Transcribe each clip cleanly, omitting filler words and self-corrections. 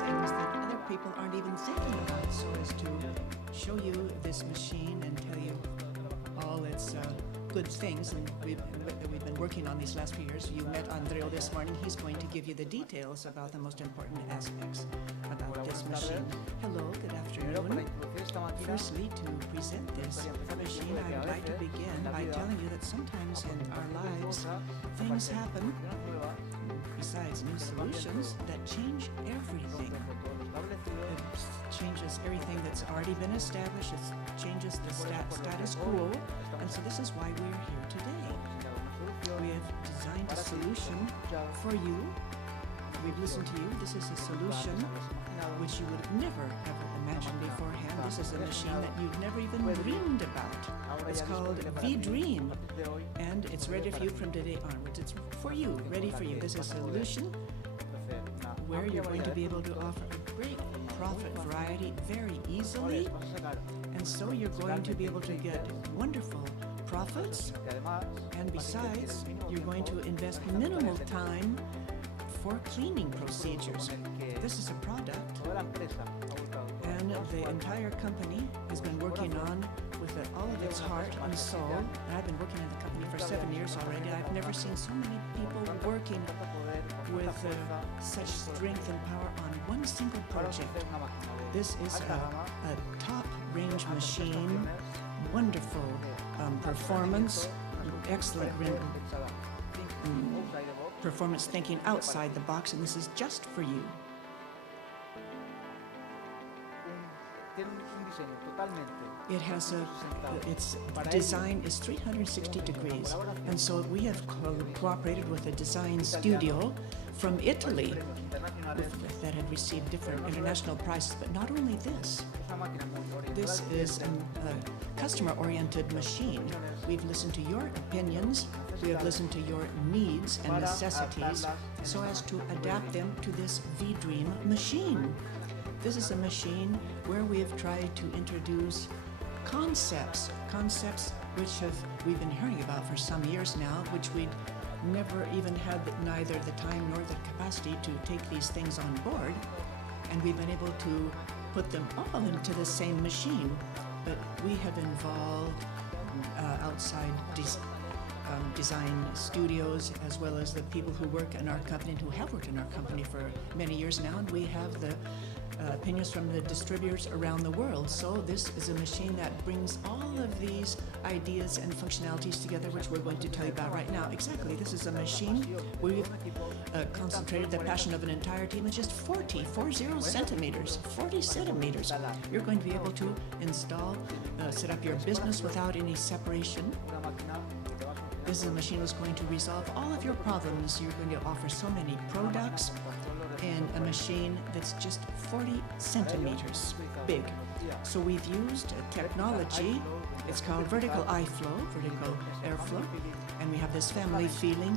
things that other people aren't even thinking about, so as to show you this machine and tell you all its good things that we've been working on these last few years. You met Andreo this morning. He's going to give you the details about the most important aspects about this machine. Hello, good afternoon. Firstly, to present this machine, I would like to begin by telling you that sometimes in our lives, things happen, besides new solutions, that change everything. It changes everything that's already been established. It changes the status quo. And so this is why we're here today. We have designed a solution for you. We've listened to you. This is a solution which you would have never, ever imagined beforehand. This is a machine that you've never even dreamed about. It's called V-Dream, and it's ready for you from today onwards. It's for you, ready for you. This is a solution where you're going to be able to offer a great profit variety very easily, and so you're going to be able to get wonderful profits, and besides, you're going to invest minimal time for cleaning procedures. This is a product, and the entire company has been working on with all of its heart and soul. And I've been working in the company for 7 years already. I've never seen so many people working with such strength and power on one single project. This is a top-range machine, wonderful performance, excellent performance thinking outside the box, and this is just for you. It has its design is 360 degrees, and so we have cooperated with a design studio from Italy that had received different international prizes. But not only this, this is a customer-oriented machine. We've listened to your opinions, we have listened to your needs and necessities so as to adapt them to this V-Dream machine. This is a machine where we have tried to introduce concepts which we've been hearing about for some years now, which we'd never even had neither the time nor the capacity to take these things on board, and we've been able to put them all into the same machine. But we have involved outside design studios, as well as the people who work in our company and who have worked in our company for many years now, and we have the opinions from the distributors around the world. So this is a machine that brings all of these ideas and functionalities together, which we're going to tell you about right now. Exactly, this is a machine where we've concentrated the passion of an entire team in just 40 centimeters, 40 centimeters. You're going to be able to install, set up your business without any separation. This is a machine that's going to resolve all of your problems. You're going to offer so many products in a machine that's just 40 centimeters big. So we've used a technology, it's called vertical airflow, and we have this family feeling,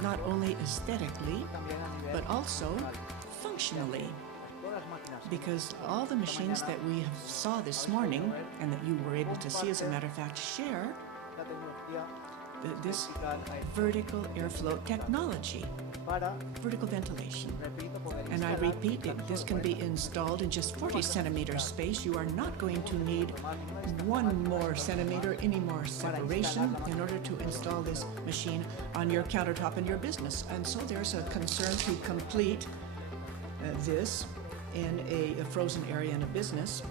not only aesthetically, but also functionally. Because all the machines that we saw this morning, and that you were able to see, as a matter of fact, share this vertical airflow technology, vertical ventilation. And I repeat, this can be installed in just 40 centimeter space. You are not going to need 1 more centimeter, any more separation, in order to install this machine on your countertop in your business. And so there's a concern to complete this in a frozen area in a business.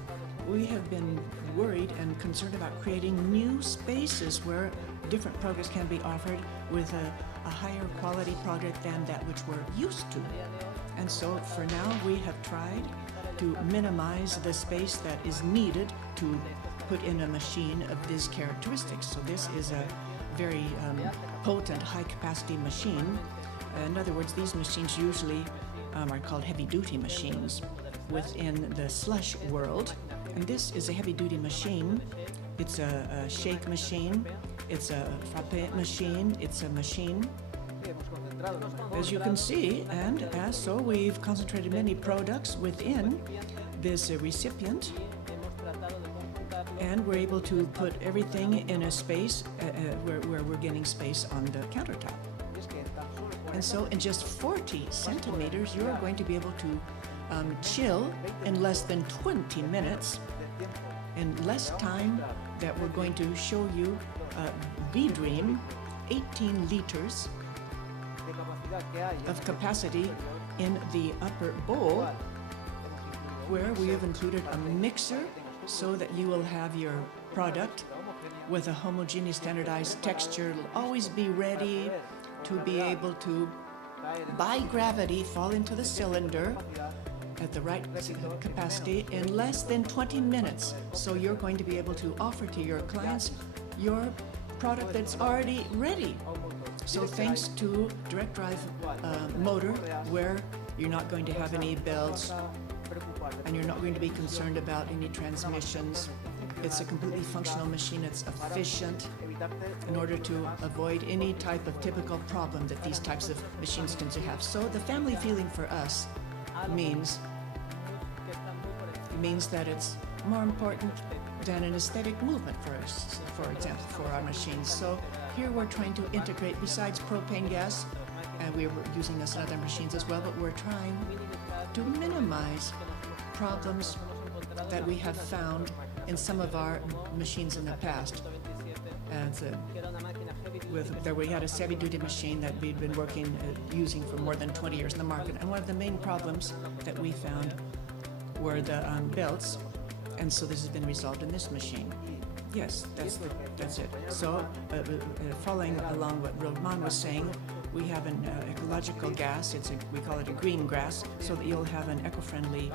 We have been worried and concerned about creating new spaces where different products can be offered with a higher quality product than that which we're used to. And so for now, we have tried to minimize the space that is needed to put in a machine of these characteristics. So this is a very potent, high-capacity machine. In other words, these machines usually are called heavy-duty machines within the Slush world. And this is a heavy-duty machine. It's a shake machine. It's a frappe machine. It's a machine, as you can see, and as so we've concentrated many products within this recipient, and we're able to put everything in a space where we're getting space on the countertop. And so in just 40 centimeters, you're going to be able to chill in less than 20 minutes. In less time that we're going to show you V-Dream, 18 liters of capacity in the upper bowl, where we have included a mixer so that you will have your product with a homogeneous standardized texture. It'll always be ready to be able to, by gravity, fall into the cylinder at the right capacity in less than 20 minutes. So you're going to be able to offer to your clients your product that's already ready. So thanks to direct drive motor, where you're not going to have any belts and you're not going to be concerned about any transmissions. It's a completely functional machine. It's efficient in order to avoid any type of typical problem that these types of machines tend to have. So the family feeling for us means that it's more important than an aesthetic movement for us, for example, for our machines. So here we're trying to integrate, besides propane gas, and we were using this in other machines as well, but we're trying to minimize problems that we have found in some of our machines in the past. And we had a heavy-duty machine that we'd been using for more than 20 years in the market. And one of the main problems that we found were the belts, and so this has been resolved in this machine. Yes, that's it. So, following along what Roman was saying, we have an ecological gas. We call it a green grass, so that you'll have an eco-friendly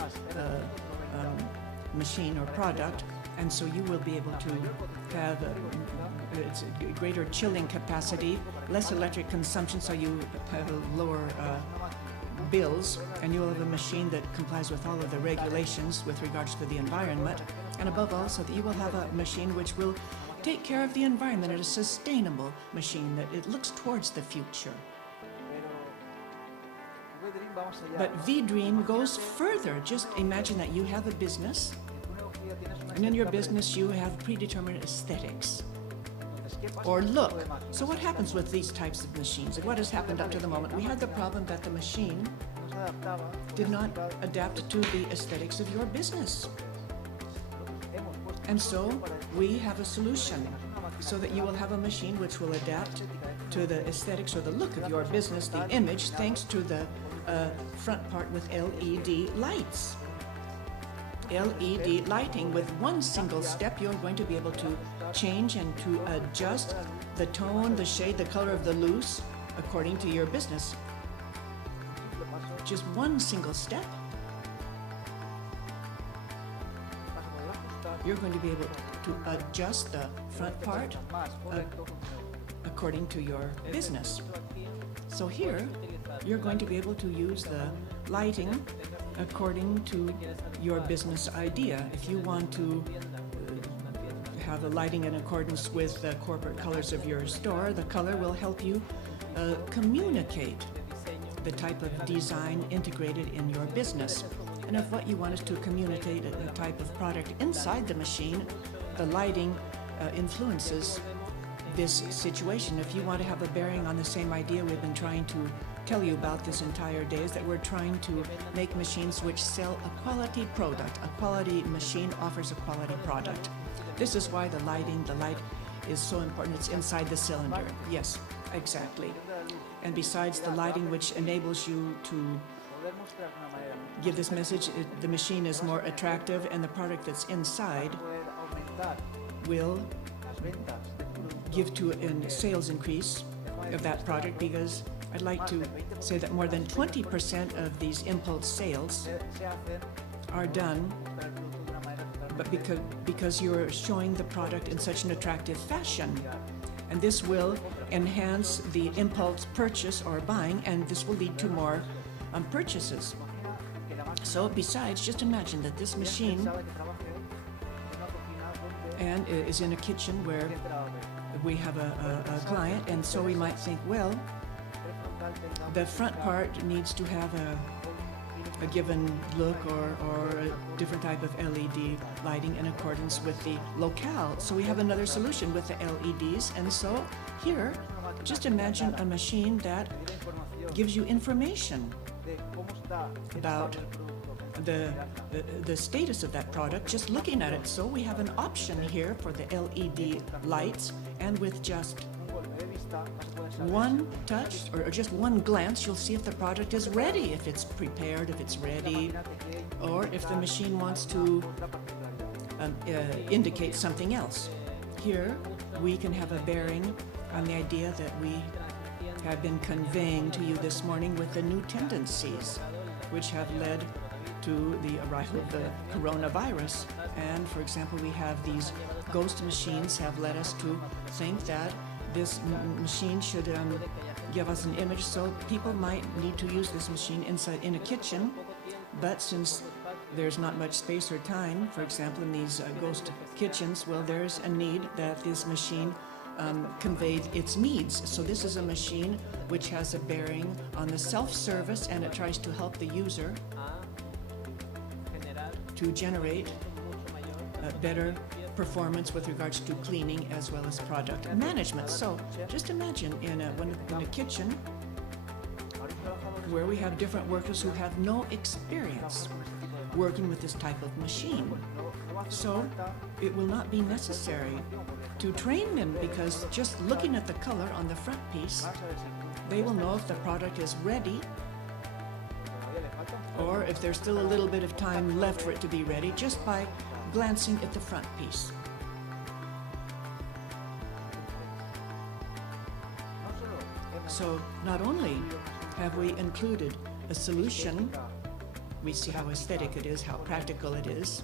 machine or product, and so you will be able to have it's a greater chilling capacity, less electric consumption, so you have a lower bills, and you'll have a machine that complies with all of the regulations with regards to the environment, and above all, so that you will have a machine which will take care of the environment, and a sustainable machine that it looks towards the future. But V-Dream goes further. Just imagine that you have a business, and in your business you have predetermined aesthetics or look. So what happens with these types of machines? And what has happened up to the moment? We had the problem that the machine did not adapt to the aesthetics of your business. And so we have a solution so that you will have a machine which will adapt to the aesthetics or the look of your business, the image, thanks to the front part with LED lights. LED lighting. With one single step, you're going to be able to change and to adjust the tone, the shade, the color of the loose according to your business. Just one single step. You're going to be able to adjust the front part according to your business. So here, you're going to be able to use the lighting according to your business idea. If you want to have the lighting in accordance with the corporate colors of your store, the color will help you communicate the type of design integrated in your business. And if what you want is to communicate a type of product inside the machine, the lighting influences this situation. If you want to have a bearing on the same idea we've been trying to tell you about this entire day, is that we're trying to make machines which sell a quality product. A quality machine offers a quality product. This is why the light is so important. It's inside the cylinder. Yes, exactly. And besides the lighting, which enables you to give this message, the machine is more attractive, and the product that's inside will give to a sales increase of that product, because I'd like to say that more than 20% of these impulse sales are done but because you're showing the product in such an attractive fashion. And this will enhance the impulse purchase or buying, and this will lead to more purchases. So besides, just imagine that this machine and is in a kitchen where we have a client, and so we might think, well, the front part needs to have a given look or a different type of LED lighting in accordance with the locale. So we have another solution with the LEDs, and so here, just imagine a machine that gives you information about the status of that product just looking at it. So we have an option here for the LED lights, and with just one touch or just one glance, you'll see if the product is ready, if it's prepared, if it's ready, or if the machine wants to indicate something else. Here we can have a bearing on the idea that we have been conveying to you this morning with the new tendencies which have led to the arrival of the coronavirus. And for example, we have these ghost machines have led us to think that this machine should give us an image, so people might need to use this machine inside in a kitchen, but since there's not much space or time, for example, in these ghost kitchens, well, there's a need that this machine conveyed its needs. So this is a machine which has a bearing on the self-service, and it tries to help the user to generate better performance with regards to cleaning as well as product management. So just imagine in a kitchen where we have different workers who have no experience working with this type of machine. So it will not be necessary to train them, because just looking at the color on the front piece, they will know if the product is ready or if there's still a little bit of time left for it to be ready, just by glancing at the front piece. So not only have we included a solution, we see how aesthetic it is, how practical it is,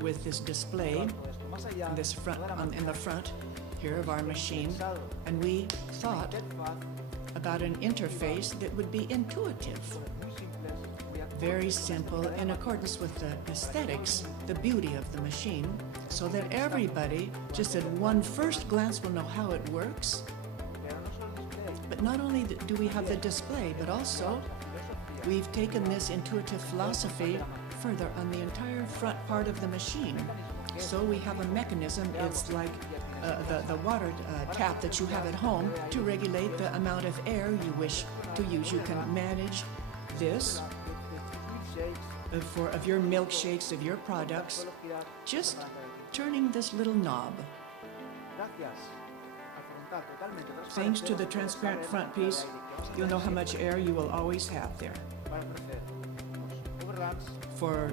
with this display in the front here of our machine, and we thought about an interface that would be intuitive, very simple, in accordance with the aesthetics, the beauty of the machine, so that everybody just at one first glance will know how it works. But not only do we have the display, but also we've taken this intuitive philosophy further on the entire front part of the machine. So we have a mechanism, it's like the water tap that you have at home, to regulate the amount of air you wish to use. You can manage this of your milkshakes, of your products, just turning this little knob. Thanks to the transparent front piece, you'll know how much air you will always have there.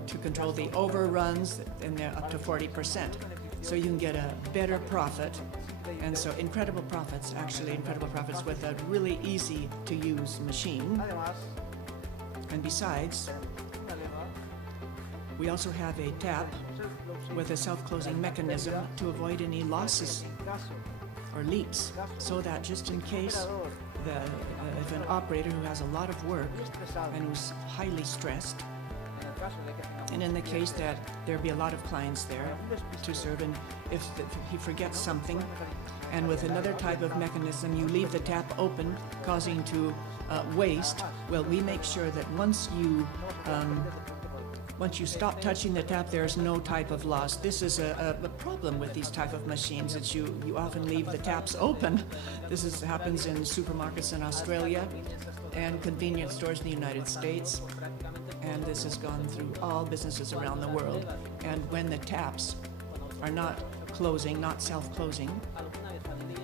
To control the overruns, and they're up to 40%. So you can get a better profit. And so incredible profits with a really easy to use machine. And besides, we also have a tap with a self-closing mechanism to avoid any losses or leaks, so that just in case if an operator who has a lot of work and who's highly stressed, and in the case that there be a lot of clients there to serve, and if he forgets something, and with another type of mechanism you leave the tap open, causing to waste, well, we make sure that once you stop touching the tap, there's no type of loss. This is a problem with these type of machines, that you often leave the taps open. This happens in supermarkets in Australia and convenience stores in the United States. And this has gone through all businesses around the world. And when the taps are not closing, not self-closing,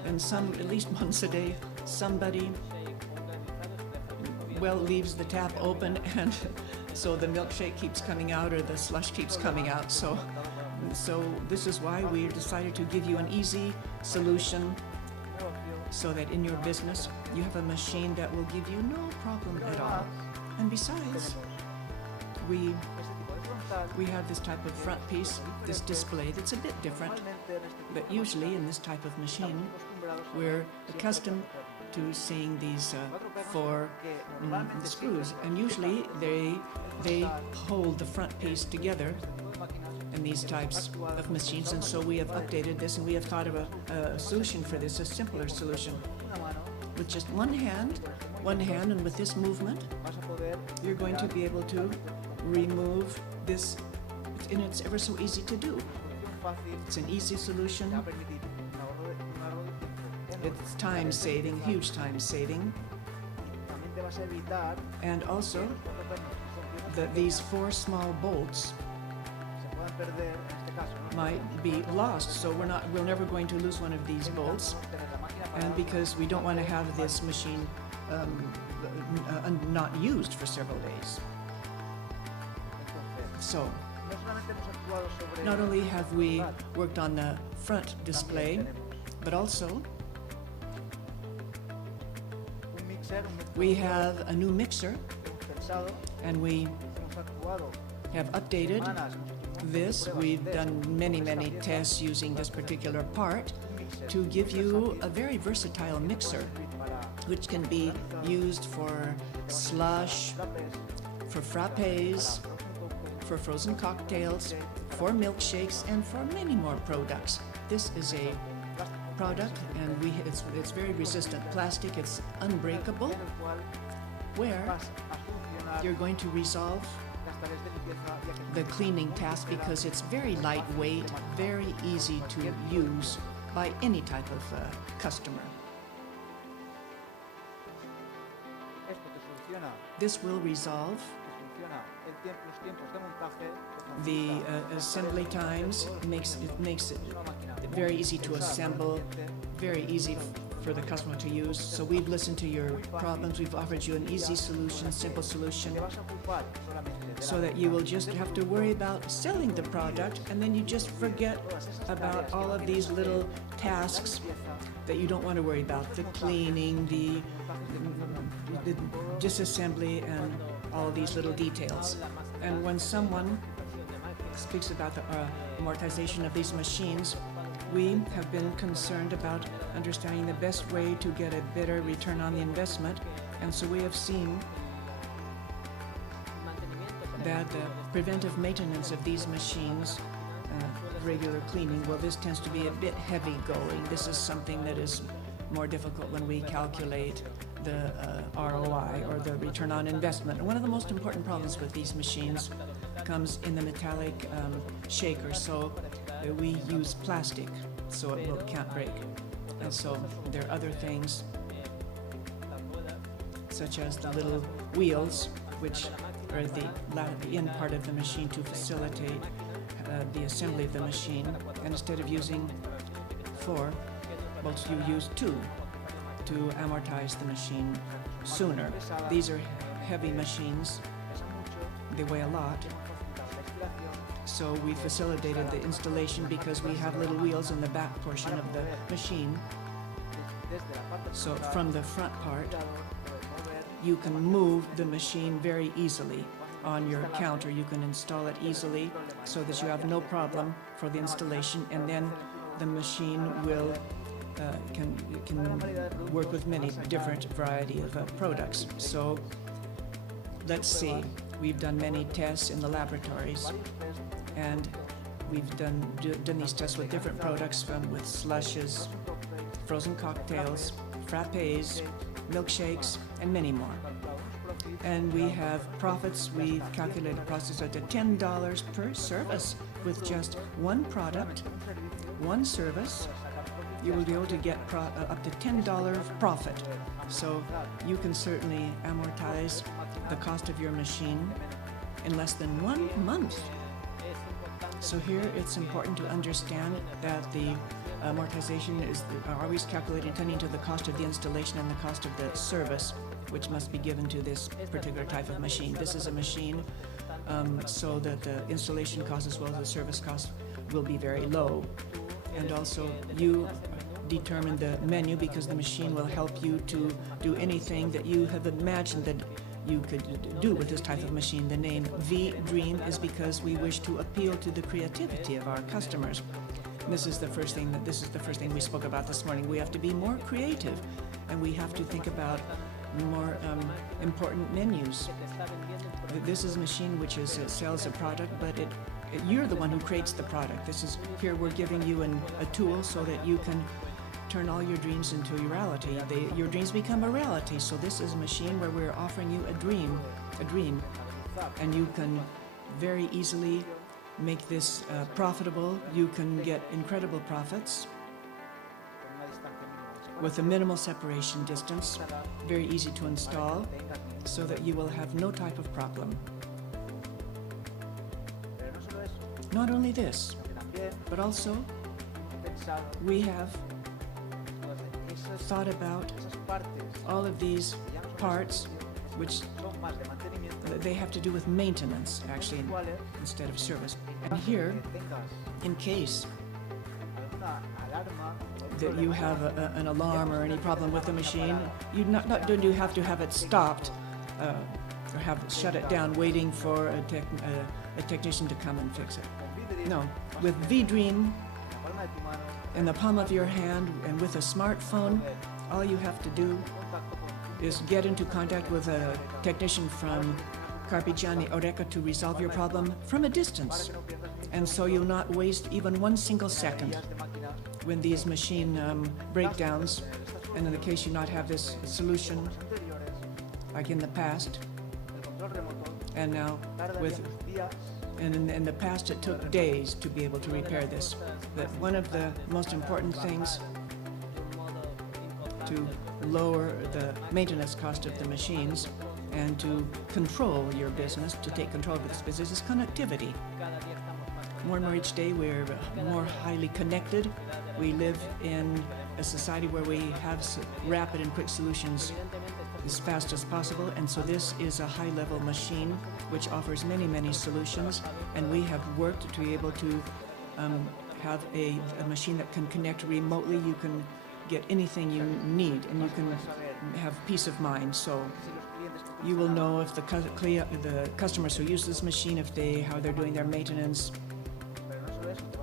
and at least once a day, somebody, leaves the tap open, and so the milkshake keeps coming out or the slush keeps coming out. So this is why we decided to give you an easy solution, so that in your business you have a machine that will give you no problem at all. And besides, we have this type of front piece, this display that's a bit different, but usually in this type of machine we're accustomed to seeing these four screws, and usually they hold the front piece together in these types of machines. And so we have updated this, and we have thought of a solution for this, a simpler solution. With just one hand, and with this movement, you're going to be able to remove this, and it's ever so easy to do. It's an easy solution. It's time saving, huge time saving. And also, these 4 small bolts might be lost. So we're never going to lose one of these bolts, and because we don't want to have this machine not used for several days. So not only have we worked on the front display, but also we have a new mixer, and we have updated this. We've done many tests using this particular part to give you a very versatile mixer, which can be used for slush, for frappes, for frozen cocktails, for milkshakes, and for many more products. This is a product, and it's very resistant plastic. It's unbreakable, where you're going to resolve the cleaning task because it's very lightweight, very easy to use by any type of customer. This will resolve the assembly times, makes it very easy to assemble, very easy for the customer to use. So we've listened to your problems. We've offered you an easy solution, simple solution, so that you will just have to worry about selling the product, and then you just forget about all of these little tasks that you don't want to worry about: the cleaning, the disassembly, and all of these little details. And when someone speaks about the amortization of these machines, we have been concerned about understanding the best way to get a better return on the investment. And so we have seen that the preventive maintenance of these machines, regular cleaning, well, this tends to be a bit heavy going. This is something that is more difficult when we calculate the ROI, or the return on investment. And one of the most important problems with these machines comes in the metallic shaker. So we use plastic, so it can't break. And so there are other things, such as the little wheels, which are the end part of the machine to facilitate the assembly of the machine. And instead of using 4 bolts, you use 2 to amortize the machine sooner. These are heavy machines. They weigh a lot. So we facilitated the installation because we have little wheels in the back portion of the machine. So from the front part, you can move the machine very easily on your counter. You can install it easily so that you have no problem for the installation, and then the machine will can work with many different variety of products. So let's see. We've done many tests in the laboratories, and we've done these tests with different products, with slushes, frozen cocktails, frappes, milkshakes, and many more. And we have profits. We've calculated profits at $10 per service. With just one product, one service, you will be able to get up to $10 profit. So you can certainly amortize the cost of your machine in less than 1 month. So here it's important to understand that the amortization is always calculated attending to the cost of the installation and the cost of the service, which must be given to this particular type of machine. This is a machine so that the installation cost as well as the service cost will be very low. And also you determine the menu, because the machine will help you to do anything that you have imagined that you could do with this type of machine. The name V-Dream is because we wish to appeal to the creativity of our customers. This is the first thing we spoke about this morning. We have to be more creative, and we have to think about more important menus. This is a machine which sells a product, but you're the one who creates the product. Here we're giving you a tool so that you can turn all your dreams into a reality. Your dreams become a reality. So this is a machine where we're offering you a dream, and you can very easily make this profitable. You can get incredible profits with a minimal separation distance, very easy to install, so that you will have no type of problem. Not only this, but also we have thought about all of these parts which they have to do with maintenance, actually, instead of service. And here, in case that you have an alarm or any problem with the machine, you not do you have to have it stopped or have shut it down waiting for a technician to come and fix it. No, with V-Dream in the palm of your hand and with a smartphone, all you have to do is get into contact with a technician from Carpigiani Oreca to resolve your problem from a distance. And so you'll not waste even one single second when these machine breakdowns, and in the case you not have this solution, like in the past, and now in the past it took days to be able to repair this. But one of the most important things to lower the maintenance cost of the machines and to control your business, to take control of this business, is connectivity. More and more each day we're more highly connected. We live in a society where we have rapid and quick solutions as fast as possible, and so this is a high-level machine which offers many, many solutions, and we have worked to be able to have a machine that can connect remotely. You can get anything you need, and you can have peace of mind. So you will know if the customers who use this machine, how they're doing their maintenance.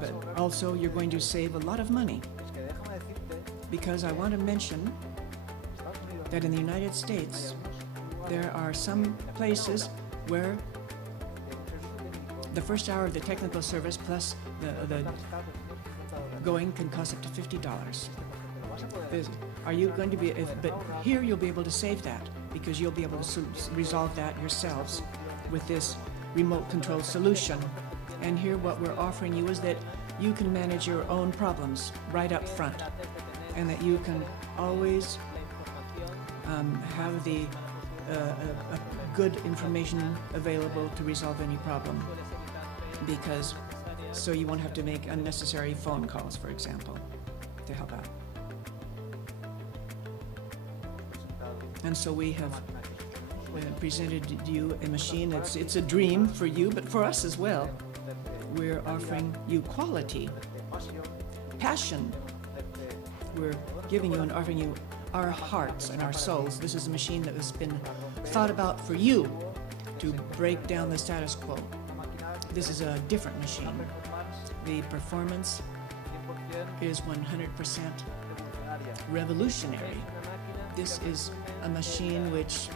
But also you're going to save a lot of money, because I want to mention that in the United States there are some places where the first hour of the technical service plus the going can cost up to $50. Are you going to be, but here you'll be able to save that, because you'll be able to resolve that yourselves with this remote control solution. And here what we're offering you is that you can manage your own problems right up front, and that you can always have the good information available to resolve any problem, because so you won't have to make unnecessary phone calls, for example, to help out. And so we have presented you a machine it's a dream for you, but for us as well. We're offering you quality, passion. We're giving you and offering you our hearts and our souls. This is a machine that has been thought about for you to break down the status quo. This is a different machine. The performance is 100% revolutionary. This is a machine which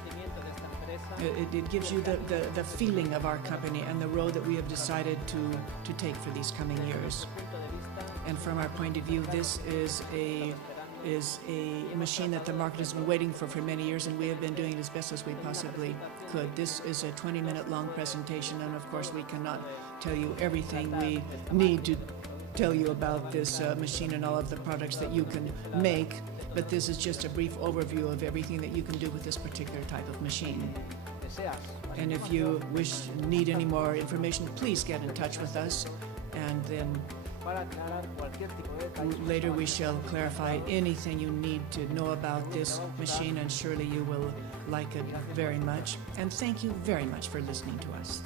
it gives you the feeling of our company and the road that we have decided to take for these coming years. And from our point of view, this is a machine that the market has been waiting for many years, and we have been doing it as best as we possibly could. This is a 20-minute long presentation, and of course we cannot tell you everything we need to tell you about this machine and all of the products that you can make, but this is just a brief overview of everything that you can do with this particular type of machine. And if you need any more information, please get in touch with us, and then later we shall clarify anything you need to know about this machine, and surely you will like it very much. And thank you very much for listening to us.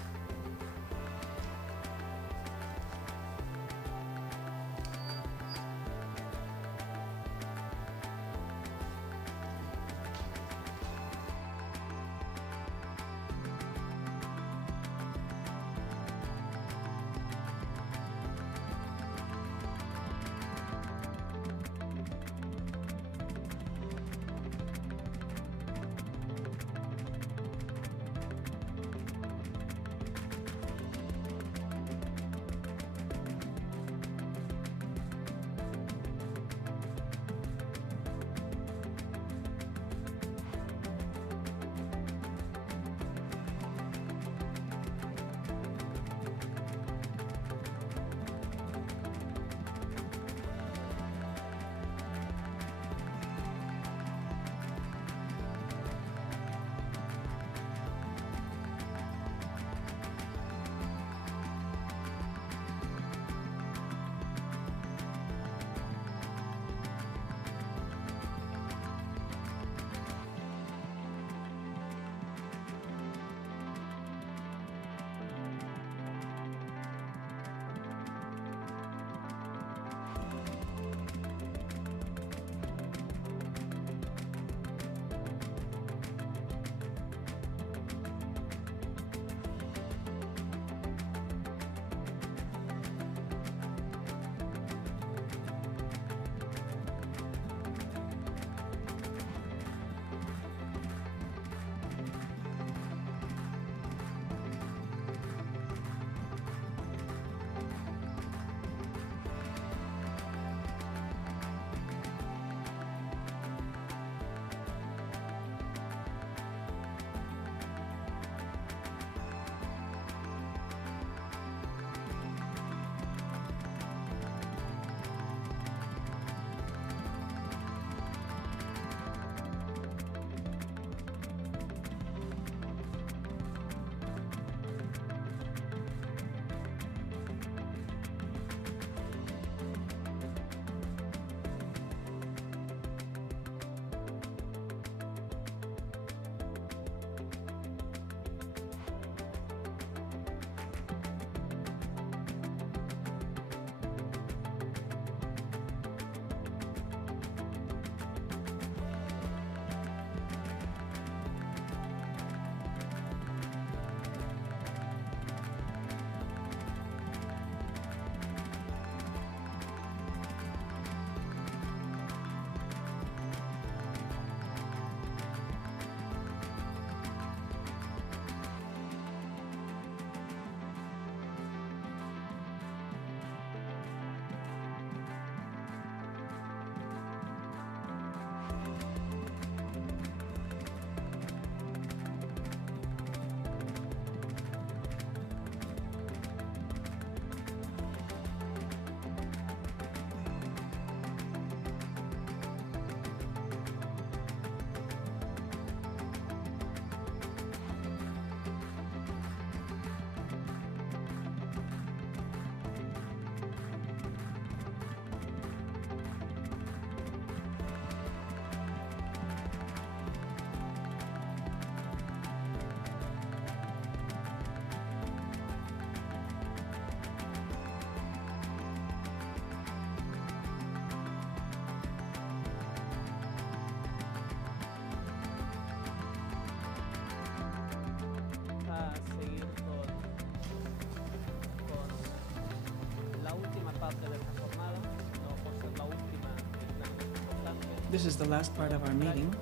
This is the last part of our meeting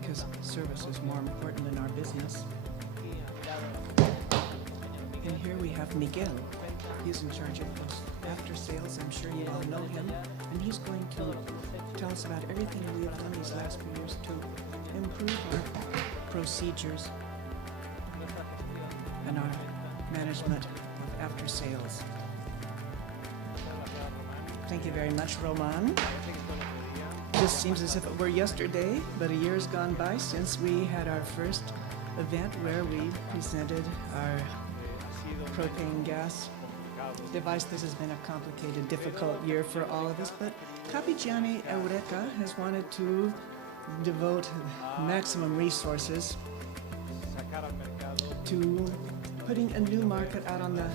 because service is more important than our business. And here we have Miguel. He's in charge of after sales. I'm sure you all know him. And he's going to tell us about everything we've done these last few years to improve our procedures and our management of after sales. Thank you very much, Roman. Just seems as if it were yesterday, but a year's gone by since we had our first event where we presented our propane gas device. This has been a complicated, difficult year for all of us, but Capijani Eureka has wanted to devote maximum resources to putting a new market out on the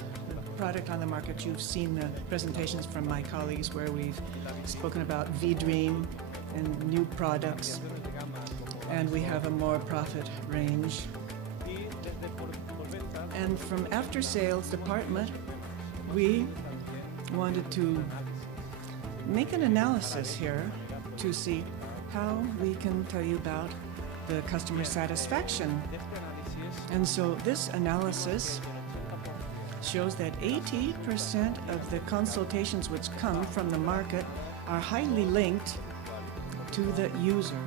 product on the market. You've seen the presentations from my colleagues where we've spoken about V-Dream and new products, and we have a more profit range. And from after sales department, we wanted to make an analysis here to see how we can tell you about the customer satisfaction. And so this analysis shows that 80% of the consultations which come from the market are highly linked to the user,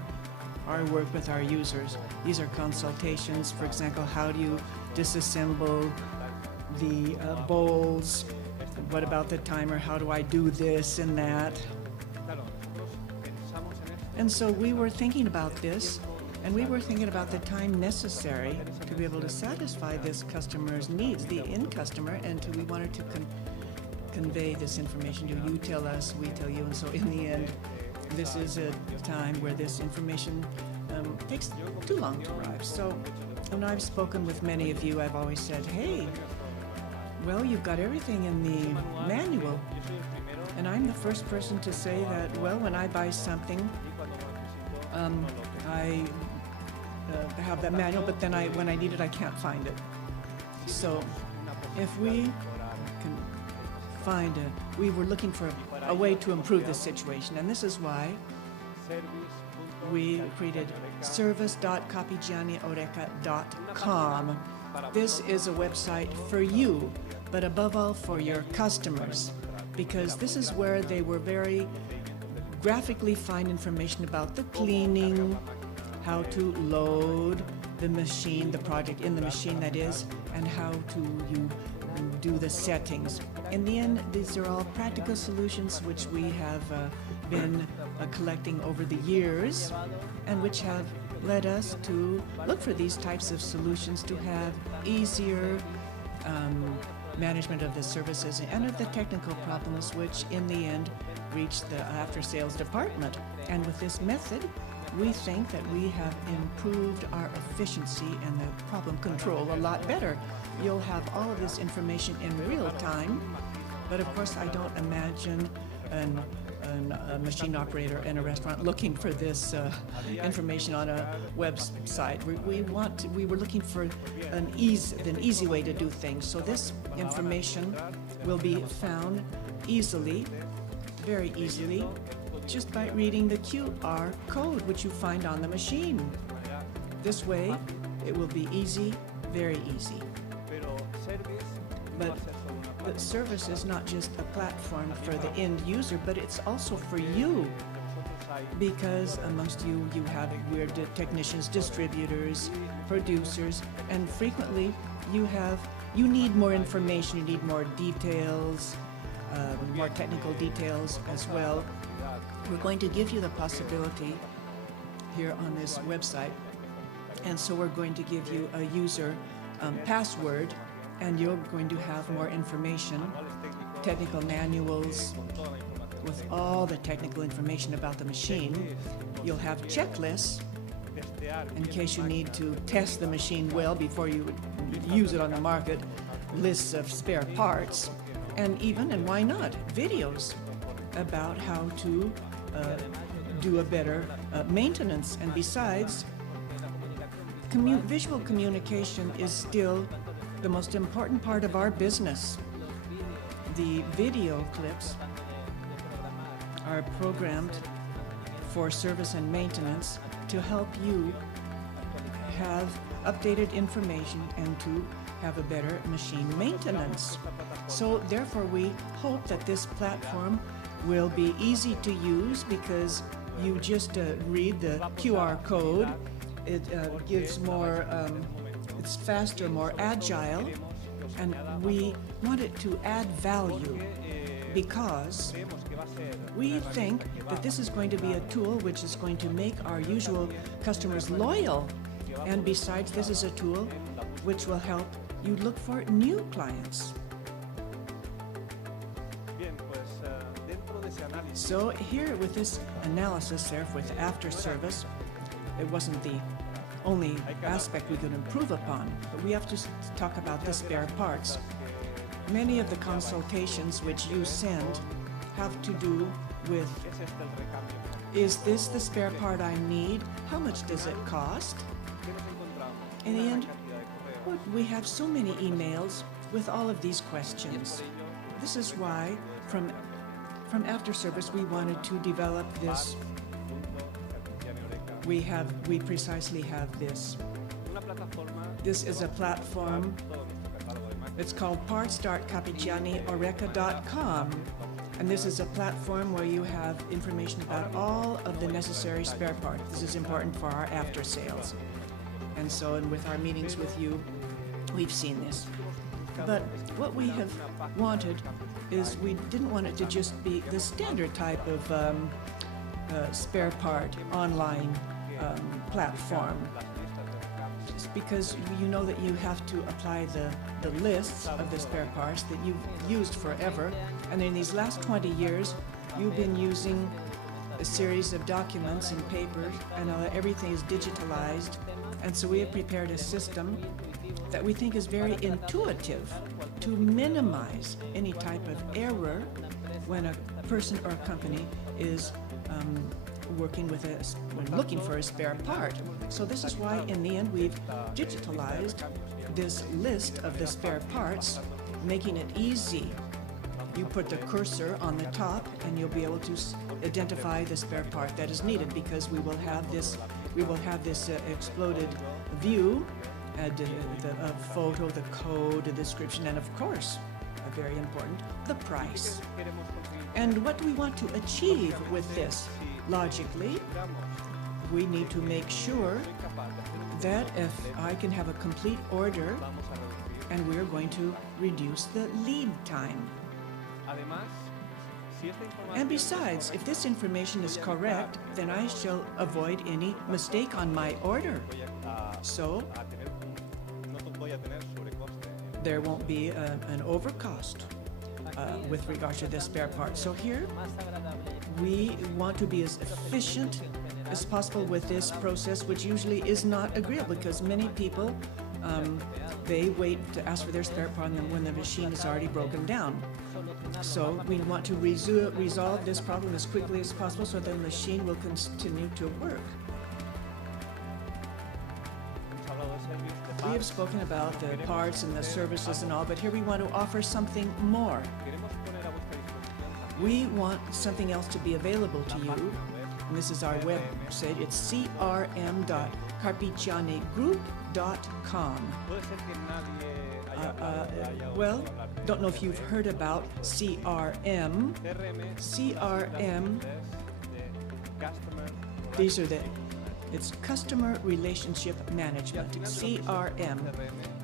our work with our users. These are consultations, for example, how do you disassemble the bowls? What about the timer? How do I do this and that? And so we were thinking about this, and we were thinking about the time necessary to be able to satisfy this customer's needs, the end customer, and we wanted to convey this information to you. Tell us, we tell you, and so in the end, this is a time where this information takes too long to arrive. So when I've spoken with many of you, I've always said, hey, well, you've got everything in the manual. And I'm the first person to say that, well, when I buy something, I have that manual, but then when I need it, I can't find it. So if we can find it, we were looking for a way to improve this situation, and this is why we created service.capigianieoreca.com. This is a website for you, but above all for your customers, because this is where they were very graphically find information about the cleaning, how to load the machine, the project in the machine that is, and how to you do the settings. In the end, these are all practical solutions which we have been collecting over the years, and which have led us to look for these types of solutions to have easier management of the services and of the technical problems which in the end reach the after-sales department. And with this method, we think that we have improved our efficiency and the problem control a lot better. You'll have all of this information in real time, but of course I don't imagine a machine operator in a restaurant looking for this information on a website. We were looking for an easy way to do things. So this information will be found easily, very easily, just by reading the QR code which you find on the machine. This way, it will be easy, very easy. But the service is not just a platform for the end user, but it's also for you, because amongst you, you have weird technicians, distributors, producers, and frequently you need more information, you need more details, more technical details as well. We're going to give you the possibility here on this website, and so we're going to give you a user password, and you're going to have more information, technical manuals with all the technical information about the machine. You'll have checklists in case you need to test the machine well before you would use it on the market, lists of spare parts, and even, and why not, videos about how to do a better maintenance. And besides, visual communication is still the most important part of our business. The video clips are programmed for service and maintenance to help you have updated information and to have a better machine maintenance. So therefore, we hope that this platform will be easy to use because you just read the QR code. It gives more, it's faster, more agile, and we want it to add value because we think that this is going to be a tool which is going to make our usual customers loyal. And besides, this is a tool which will help you look for new clients. So here with this analysis there with after service, it wasn't the only aspect we could improve upon, but we have to talk about the spare parts. Many of the consultations which you send have to do with, is this the spare part I need? How much does it cost? In the end, we have so many emails with all of these questions. This is why from after service we wanted to develop this. We precisely have this. This is a platform. It's called parts.capicianioreca.com. And this is a platform where you have information about all of the necessary spare parts. This is important for our after sales. And so, and with our meetings with you, we've seen this. But what we have wanted is we didn't want it to just be the standard type of spare part online platform. Just because you know that you have to apply the lists of the spare parts that you've used forever. And in these last 20 years, you've been using a series of documents and papers, and everything is digitalized. And so we have prepared a system that we think is very intuitive to minimize any type of error when a person or a company is working with when looking for a spare part. So this is why in the end we've digitalized this list of the spare parts, making it easy. You put the cursor on the top and you'll be able to identify the spare part that is needed, because we will have this exploded view, the photo, the code, the description, and of course, very important, the price. And what do we want to achieve with this? Logically, we need to make sure that if I can have a complete order, and we're going to reduce the lead time. And besides, if this information is correct, then I shall avoid any mistake on my order. So there won't be an overcost with regard to the spare part. So here, we want to be as efficient as possible with this process, which usually is not agreeable because many people, they wait to ask for their spare part when the machine is already broken down. So we want to resolve this problem as quickly as possible so the machine will continue to work. We have spoken about the parts and the services and all, but here we want to offer something more. We want something else to be available to you, and this is our website. It's crm.carpicianigroup.com. Well, don't know if you've heard about CRM. CRM, it's Customer Relationship Management, CRM.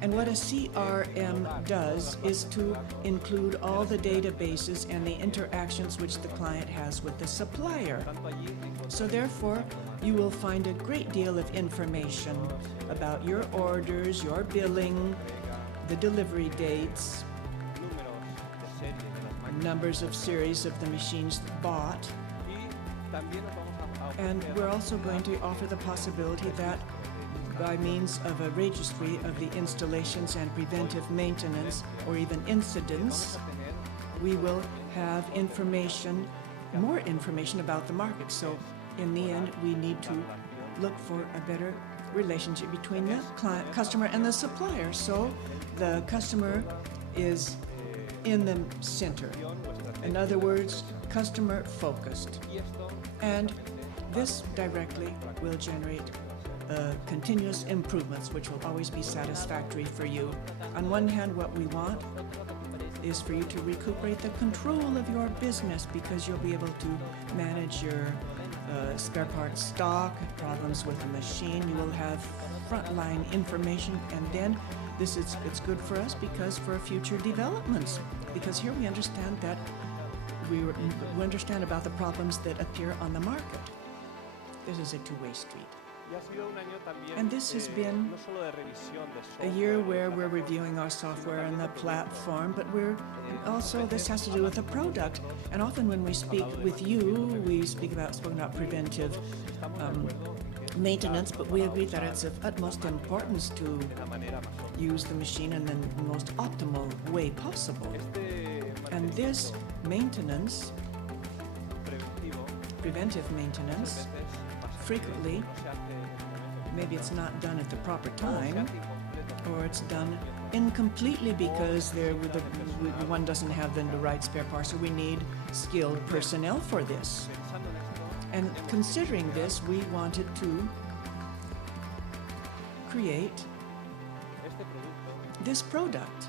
And what a CRM does is to include all the databases and the interactions which the client has with the supplier. So therefore, you will find a great deal of information about your orders, your billing, the delivery dates, numbers of series of the machines bought. And we're also going to offer the possibility that by means of a registry of the installations and preventive maintenance or even incidents, we will have information, more information about the market. So in the end, we need to look for a better relationship between the client, customer and the supplier. So the customer is in the center. In other words, customer focused. And This directly will generate continuous improvements, which will always be satisfactory for you. On one hand, what we want is for you to recuperate the control of your business, because you'll be able to manage your spare parts stock, problems with the machine. You will have frontline information, and then it's good for us because for future developments. Because here we understand that we understand about the problems that appear on the market. This is a two-way street. And this has been a year where we're reviewing our software and the platform, but this has to do with the product. And often when we speak with you, we spoke about preventive maintenance, but we agree that it's of utmost importance to use the machine in the most optimal way possible. And this maintenance, preventive maintenance, frequently, maybe it's not done at the proper time, or it's done incompletely because one doesn't have the right spare parts, so we need skilled personnel for this. And considering this, we wanted to create this product,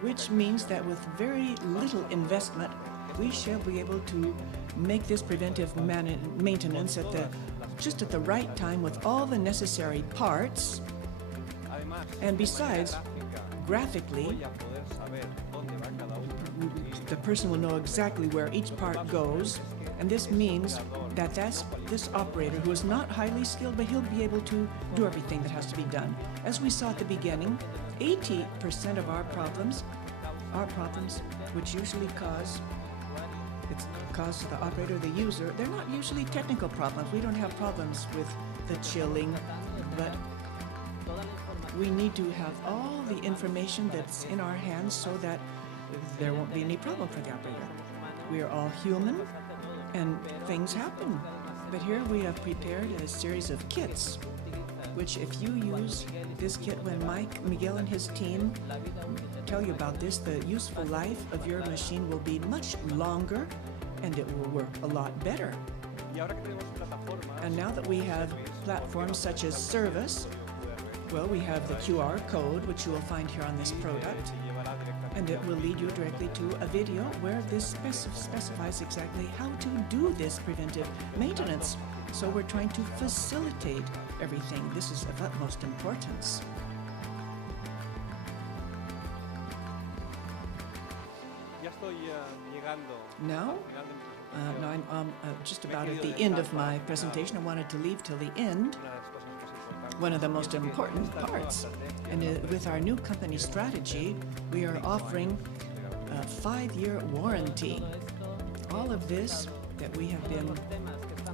which means that with very little investment, we shall be able to make this preventive maintenance just at the right time with all the necessary parts. And besides, graphically, the person will know exactly where each part goes, and this means that this operator, who is not highly skilled, but he'll be able to do everything that has to be done. As we saw at the beginning, 80% of our problems are problems which usually cause the operator, the user. They're not usually technical problems. We don't have problems with the chilling, but we need to have all the information that's in our hands so that there won't be any problem for the operator. We are all human and things happen. But here we have prepared a series of kits, which if you use this kit when Miguel and his team tell you about this, the useful life of your machine will be much longer and it will work a lot better. And now that we have platforms such as Service, well, we have the QR code, which you will find here on this product, and it will lead you directly to a video where this specifies exactly how to do this preventive maintenance. So we're trying to facilitate everything. This is of utmost importance. Now I'm just about at the end of my presentation. I wanted to leave till the end one of the most important parts. And with our new company strategy, we are offering a 5-year warranty. All of this that we have been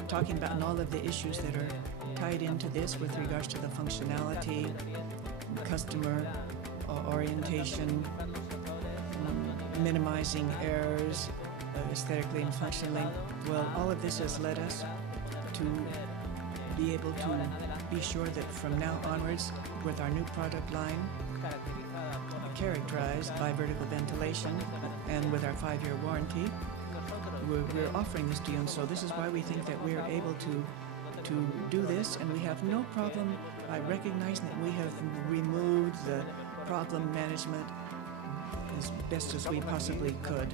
talking about and all of the issues that are tied into this with regards to the functionality, customer orientation, minimizing errors, aesthetically and functionally. Well, all of this has led us to be able to be sure that from now onwards, with our new product line, characterized by vertical ventilation, and with our 5-year warranty, we're offering this to you. And so this is why we think that we're able to do this, and we have no problem by recognizing that we have removed the problem management as best as we possibly could.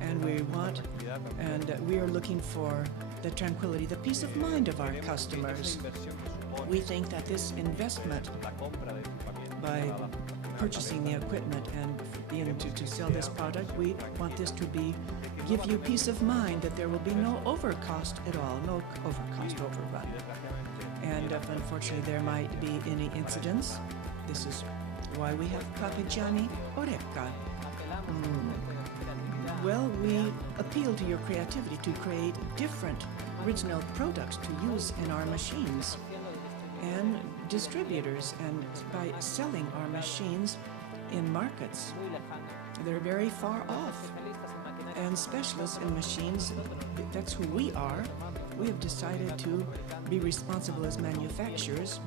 And we are looking for the tranquility, the peace of mind of our customers. We think that this investment by purchasing the equipment and to sell this product, we want this to give you peace of mind that there will be no overcost at all, no overcost overrun. And if unfortunately there might be any incidents, this is why we have Capigiani Oreca. Well, we appeal to your creativity to create different original products to use in our machines. And distributors, and by selling our machines in markets, they're very far off. And specialists in machines, that's who we are. We have decided to be responsible as manufacturers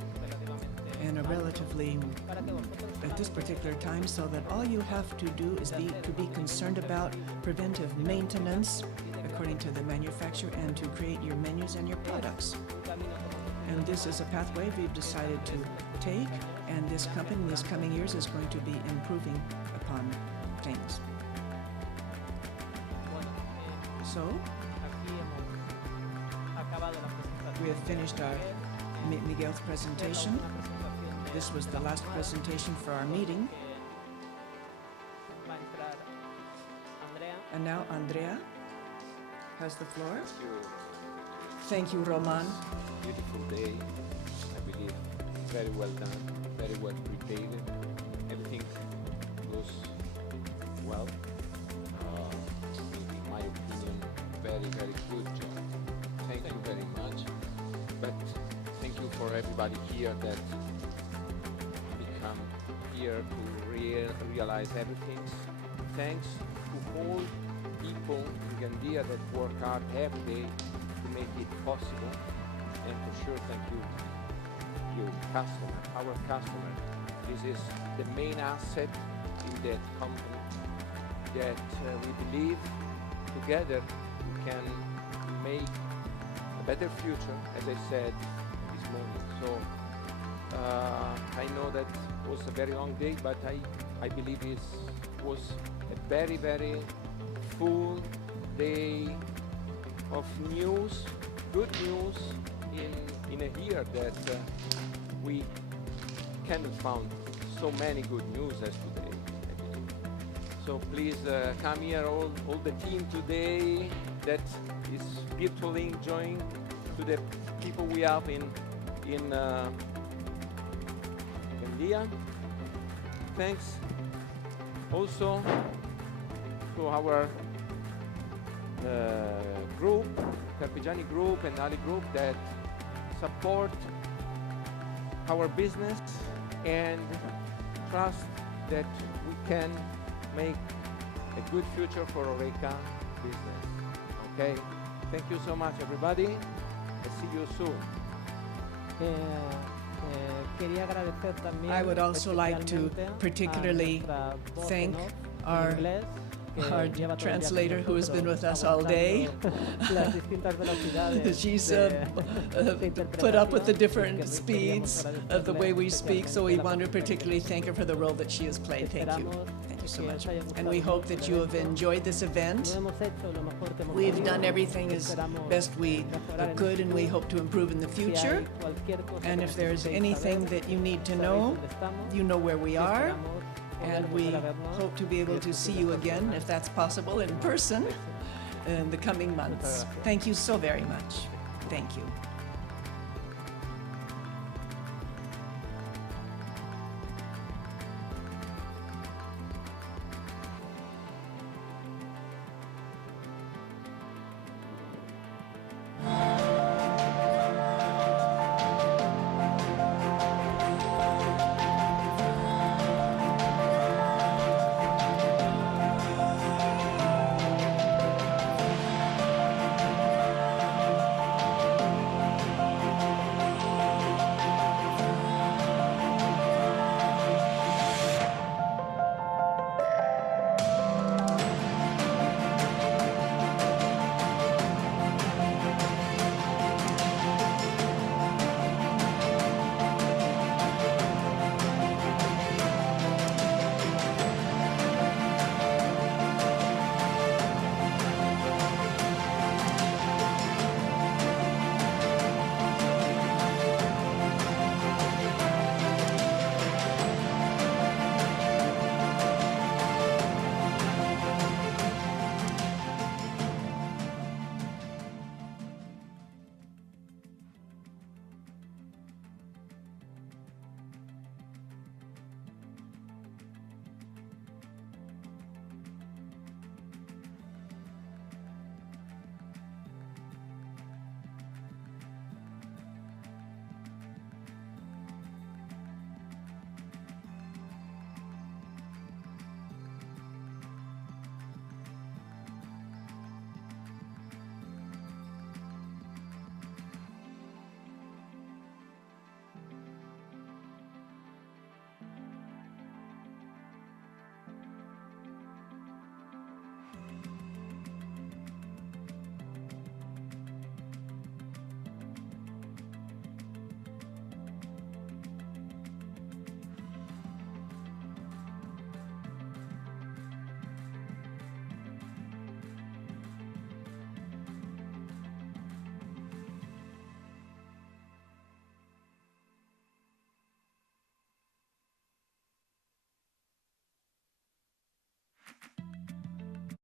in a relatively, at this particular time, so that all you have to do is to be concerned about preventive maintenance according to the manufacturer and to create your menus and your products. And this is a pathway we've decided to take, and this company in these coming years is going to be improving upon things. So, we have finished our Miguel's presentation. This was the last presentation for our meeting. And now Andrea has the floor. Thank you, Roman. Beautiful day, I believe. Very well done, very well prepared. Everything goes well. In my opinion, very, very good job. Thank you very much. But thank you for everybody here that become here to realize everything. Thanks to all people in Gandia that work hard every day to make it possible. And for sure, thank you, your customer, our customer. This is the main asset in that company that we believe together we can make a better future, as I said this morning. So I know that was a very long day, but I believe it was a very, very full day of news, good news in a year that we cannot find so many good news as today, I believe. So please come here, all the team today that is virtually enjoying, to the people we have in Gandia. Thanks also to our group, Carpigiani Group and Ali Group, that support our business and trust that we can make a good future for Oreca business. Okay? Thank you so much, everybody. I'll see you soon. I would also like to particularly thank our translator who has been with us all day. She's put up with the different speeds of the way we speak, so we want to particularly thank her for the role that she has played. Thank you. Thank you so much. And we hope that you have enjoyed this event. We've done everything as best we could, and we hope to improve in the future. And if there's anything that you need to know, you know where we are. And we hope to be able to see you again, if that's possible, in person in the coming months. Thank you so very much. Thank you.